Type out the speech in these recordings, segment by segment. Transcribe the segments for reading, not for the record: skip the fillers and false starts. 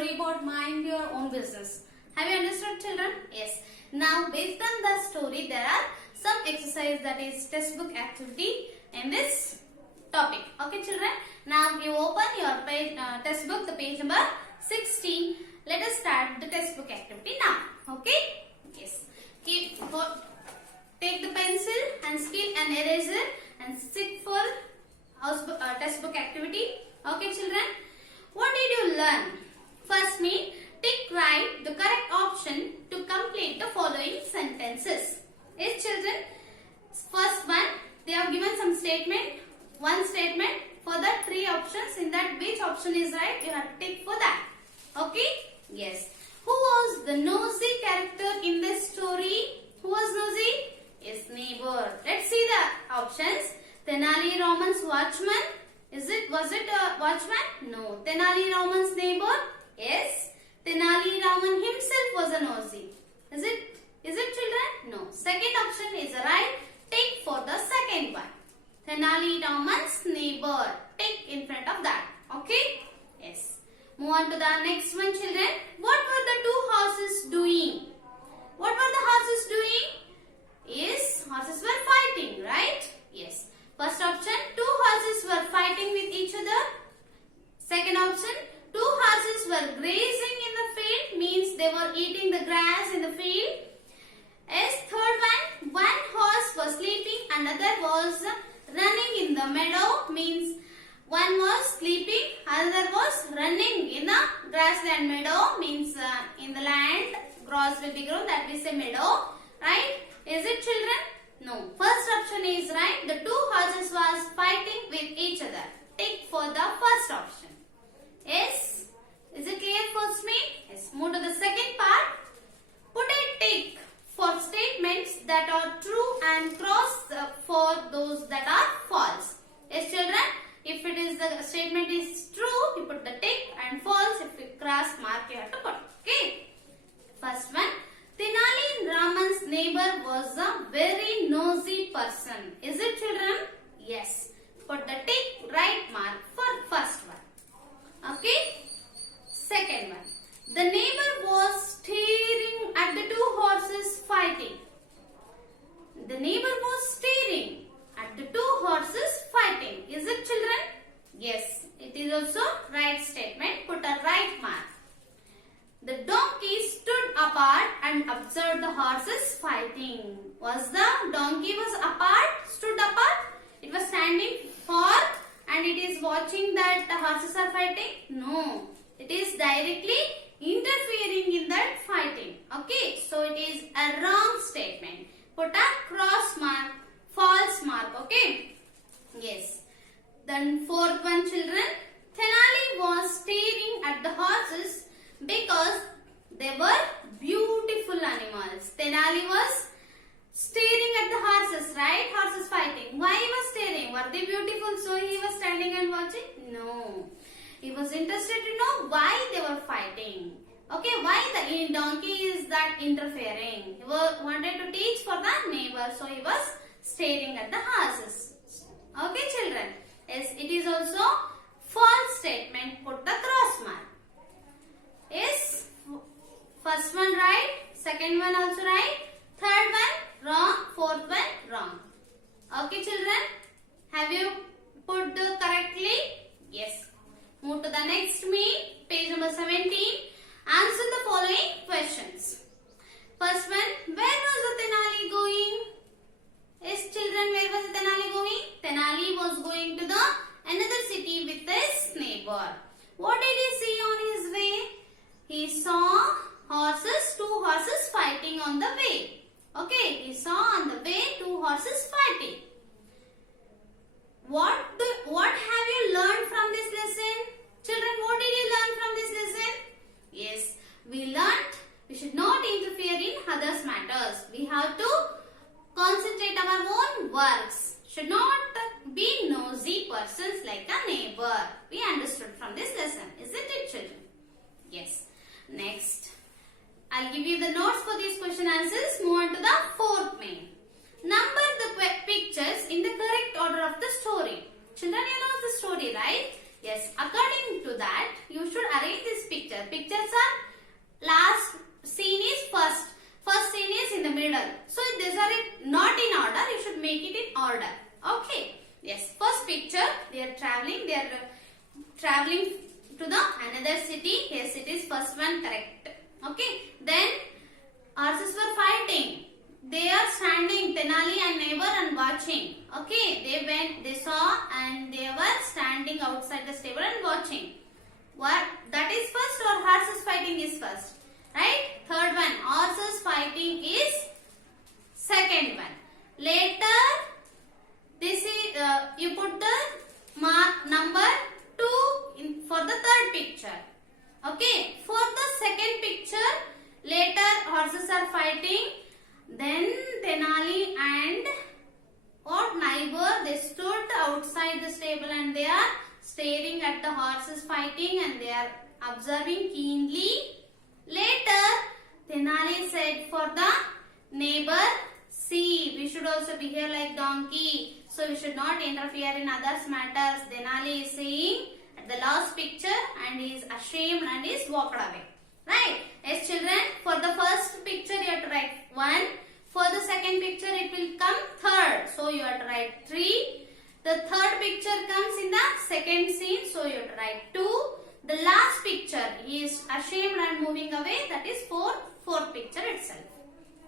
story about mind your own business. Have you understood, children? Yes. Now, based on the story, there are some exercise, that is textbook activity in this topic. Okay, children. Now, you open your page, textbook, the page number 16. Let us start the textbook activity now. Okay? Yes. Take the pencil and scale and eraser and sit for textbook activity. Okay, children. What did you learn? First, tick right the correct option to complete the following sentences. Yes, children. First one, they have given some statement. One statement. For that, three options. In that, which option is right? You have to tick for that. Okay? Yes. Who was the nosy character in this story? Who was nosy? Yes, neighbor. Let's see the options. Tenali Raman's watchman. Was it a watchman? No. Tenali Raman's neighbor? Yes. Tenali Raman himself was a nosy. Is it children? No. Second option is right. Tick for the second one. Tenali Raman's neighbor. Tick in front of that. Okay? Yes. Move on to the next one, children. What were the two horses doing? What were the horses doing? Yes, horses were fighting, right? Yes. First option, two horses were fighting with each other. Second option, two horses were grazing in the field, means they were eating the grass in the field. Yes, third one horse was sleeping, another was running in the meadow, means one was sleeping, another was running in the grassland meadow, means in the land, grass will be grown, that we say meadow, right? Is it, children? No. First option is right. The two horses was fighting with each other. Tick for the first option. Yes? Is it clear first me? Yes. Move to the second part. Put a tick for statements that are true and cross for those that are false. Yes, children? If it is the statement is true, you put the tick, and false, if you cross mark, you have to put. Okay? First one. Tenali Raman's neighbor was a very nosy person. Is it, children? Yes. Put the tick, right mark for first one. Okay? Second one. The neighbor was staring at the two horses fighting. The neighbor was staring at the two horses fighting. Is it, children? Yes. It is also right statement. Put a right mark. The donkey stood apart and observed the horses fighting. Was the donkey stood apart? It was standing for and it is watching that the horses are fighting? No. It is directly interfering in that fighting. Okay. So it is a wrong statement. Put a cross mark, false mark. Okay. Yes. Then fourth one, children. Tenali was staring at the horses because they were beautiful animals. Tenali was staring at the horses, right? Horses fighting. Why he was staring? Were they beautiful so he was standing and watching? No. He was interested to know why they were fighting. Okay, why the donkey is that interfering? He wanted to teach for the neighbor, so he was staring at the horses. Okay, children. Yes, it is also false statement. Put the cross mark. Yes, first one right, second one also right, third one wrong, fourth one wrong. Okay, children, have you put the correctly? Yes. Move to the next page number 17. Answer the following questions. First one, where was the Tenali going? Yes, children, where was the Tenali going? Tenali was going to the another city with his neighbor. What did he see on his way? He saw two horses fighting on the way. Okay, he saw on the way two horses fighting. What have you learned from this lesson? Children, what did you learn from this lesson? Yes, we learned we should not interfere in others' matters. We have to concentrate our own works. Should not be nosy persons like a neighbor. We understood from this lesson, isn't it, children? Yes. Next, I'll give you the notes for these question answers. Move on to the fourth main. Number the pictures in the correct order of the story. Children, you know the story, right? Yes, according to that, you should arrange this picture. Pictures are last scene is first. First scene is in the middle. So these are not in order. You should make it in order. Okay. Yes. First picture. They are traveling. They are traveling to the another city. Yes, it is first one correct. Okay. Then horses were fighting. They are standing, Tenali and neighbor, and watching. Okay. They went. They saw and they were standing outside the stable and watching. What? That is first, or horses fighting is first? Right? Third one, horses fighting is second one. Later, this is you put the mark number 2 for the third picture. Okay. For the second picture, later horses are fighting. Then Tenali and what neighbor, they stood outside the stable and they are staring at the horses fighting and they are observing keenly. Later, Tenali said for the neighbor, see, we should also behave like donkey. So we should not interfere in others' matters. Tenali is saying at the last picture and he is ashamed and is walked away. Right? Yes, children, for the first picture you have to write 1. For the second picture it will come third. So you have to write 3. The third picture comes in the second scene. So you have to write 2. The last picture, he is ashamed and moving away, that is fourth picture itself.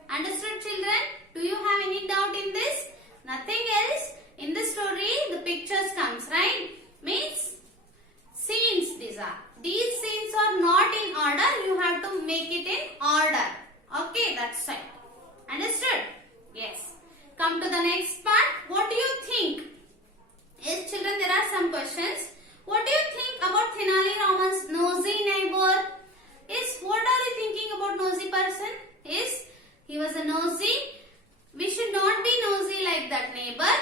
Understood, children? Do you have any doubt in this? Nothing else. In the story, the pictures comes, right? Means scenes these are. These scenes are not in order. You have to make it in order. Okay, that's right. Understood? Yes. Come to the next part. What do you think? Yes, children, there are some questions. What do you think about Tenali Raman's nosy neighbor? What are you thinking about nosy person? He was a nosy. We should not be nosy like that neighbor.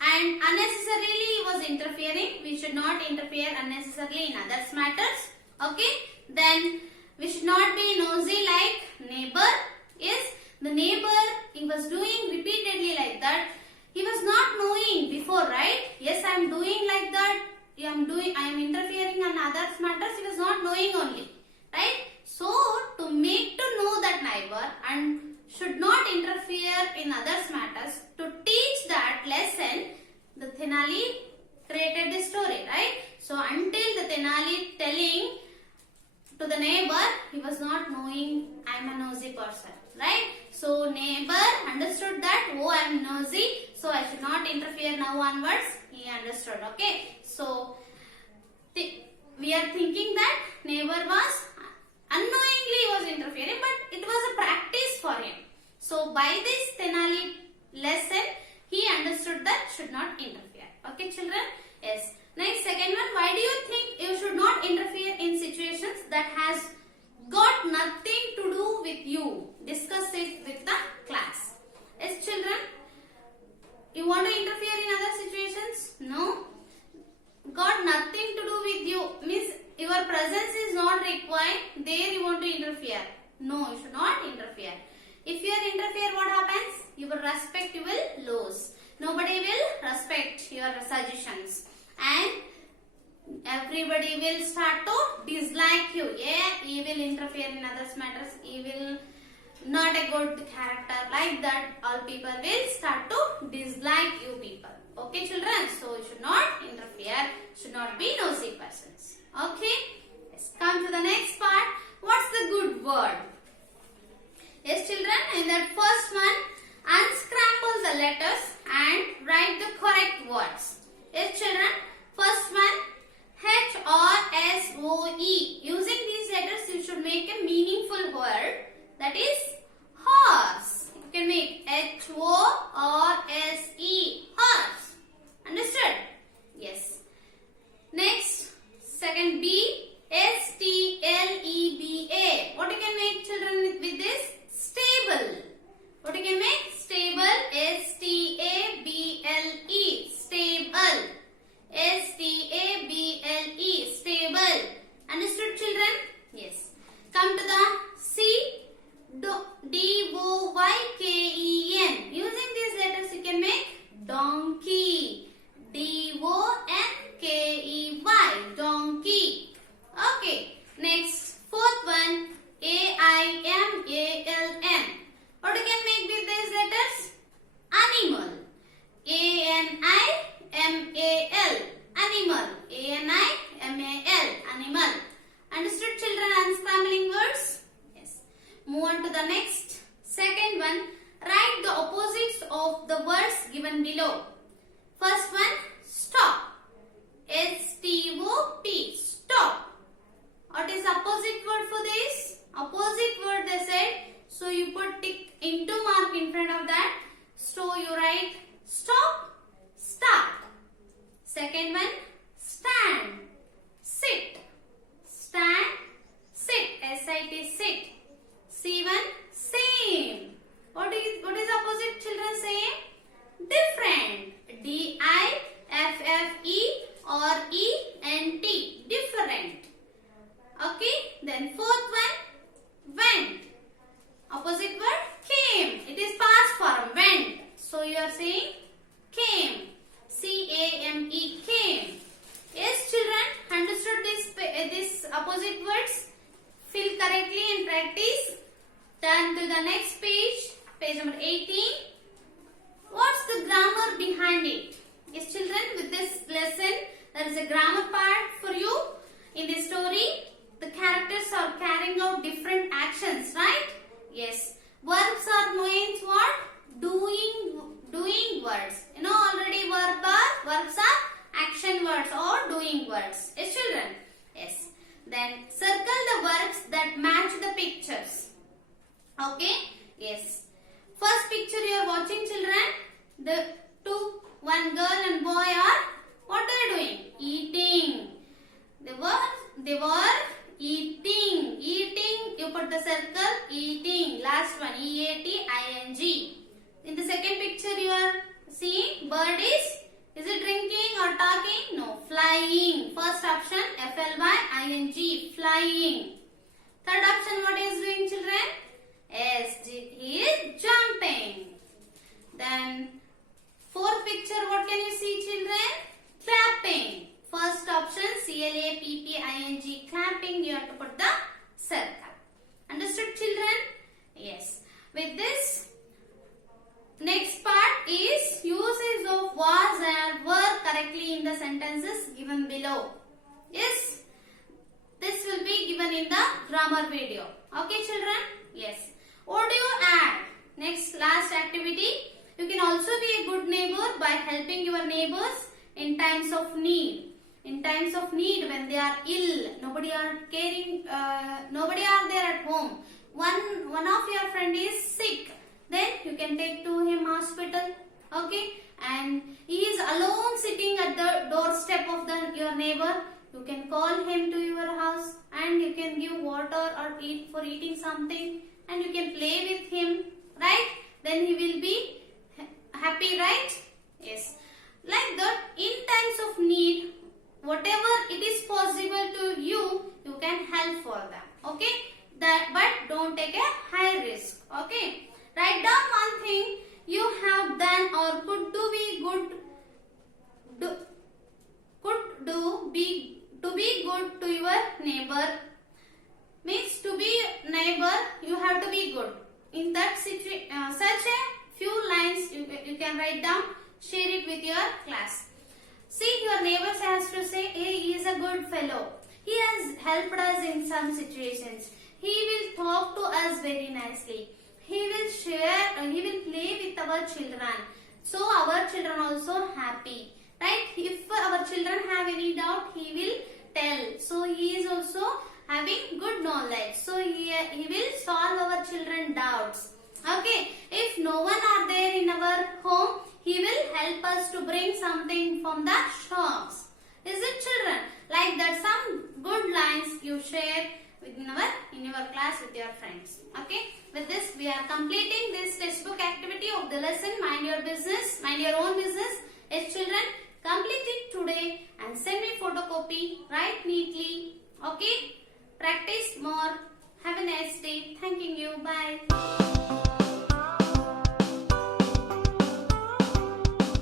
And unnecessarily he was interfering. We should not interfere unnecessarily in others' matters. Okay. Then we should not be nosy like neighbor. Yes. The neighbor, he was doing repeatedly like that. He was not knowing before, right? Yes, I am doing like that. I am interfering on others' matters. He was not knowing only, right? So, to make to know that neighbor and should not interfere in others' matters, to teach that lesson, the Tenali created this story, right? So, until the Tenali telling to the neighbor, he was not knowing I am a nosy person, right? So, neighbor understood that, oh, I am nosy, so I should not interfere now onwards. He understood, okay? So, we are thinking that neighbor was unknowingly was interfering, but it was a practice for him. So, by this Tenali lesson, he understood that should not interfere. Okay, children? Yes. Next, second one. Why do you think you should not interfere in situations that has got nothing to do with you? Discuss it with the class. Yes, children? You want to interfere in other situations? No. Got nothing to do with you. Means your presence is not required. There you want to interfere. No, you should not interfere. If you interfere, what happens? Your respect you will lose. Nobody will respect your suggestions. And everybody will start to dislike you. Yeah, he will interfere in others' matters. He will not a good character. Like that, all people will start to dislike you people. Okay, children? So, you should not interfere. Should not be nosy persons. Okay? Let's come to the next part. What's the good word? Yes, children? In that first one, unscramble the letters and write the correct words. Yes, children? First one, H-R-S-O-E. Using these letters, you should make a meaningful word. That is horse. You can make H-O-R-S-E. Horse. Understood? Yes. Next, second B, S-T-L-E-B-A. What you can make, children, with this? Stable. What you can make? Stable. S-T-A-B-L-E. Stable. S-T-A-B-L-E. Stable. Understood, children? Yes. Come to the C. to the next. Second one, write the opposites of the words given below. First one, stop. S-T-O-P, stop. What is opposite word for this? Opposite word they said. So you put tick into mark in front of that. So you write stop, start. Second one, stand, sit. Stand, sit. S-I-T, sit. C1, same. What is opposite, children? Same? Different. D-I-F-F-E-R-E-N-T. Different. Okay. Then fourth one, went. Opposite word, came. It is past form, went. So you are saying came. C-A-M-E, came. Yes, children, understood this opposite words? Fill correctly and practice. Turn to the next page, page number 18. What's the grammar behind it? Yes, children, with this lesson, there is a grammar part for you. In this story, the characters are carrying out different actions, right? Yes. Verbs are means what? Doing words. You know already verbs are action words or doing words. Yes, children? Yes. Then circle the verbs that match the pictures. Okay? Yes. First picture you are watching, children. One girl and boy are, what are they doing? Eating. They were eating. Eating, you put the circle, eating. Last one, E-A-T-I-N-G. In the second picture you are seeing, bird is it drinking or talking? No, flying. First option, F-L-Y-I-N-G, flying. Third option, what is doing, children? Yes, he is jumping. Then, fourth picture, what can you see, children? Clapping. First option, C-L-A-P-P-I-N-G, clapping. You have to put the circle. Understood, children? Yes. With this, next part is uses of was and were correctly in the sentences given below. Yes. This will be given in the grammar video. Okay, children? Yes. What do you add? Next, last activity. You can also be a good neighbor by helping your neighbors in times of need. In times of need, when they are ill, nobody are caring, nobody are there at home. One of your friend is sick, then you can take to him hospital. Okay, and he is alone sitting at the doorstep of your neighbor. You can call him to your house and you can give water or eating something, and you can play with him, right? Then he will be happy, right? Yes. Like that, in times of need, whatever it is possible to you, you can help for them. Okay? But don't take a high risk. Okay? Write down one thing you have done or could do to be good to your neighbor. Means to be neighbor, you have to be good. In that situation, such a few lines you can write down, share it with your class. See, your neighbor has to say, hey, he is a good fellow. He has helped us in some situations. He will talk to us very nicely. He will share, he will play with our children. So our children also happy. Right? If our children have any doubt, he will tell. So he is also having good knowledge. So he will solve our children doubts. Okay. If no one are there in our home, he will help us to bring something from the shops. Is it, children? Like that, some good lines you share in your class with your friends. Okay. With this, we are completing this textbook activity of the lesson Mind Your Business, Mind Your Own Business. Yes, children, complete it today and send me photocopy. Write neatly. Okay. Practice more. Have a nice day. Thanking you. Bye.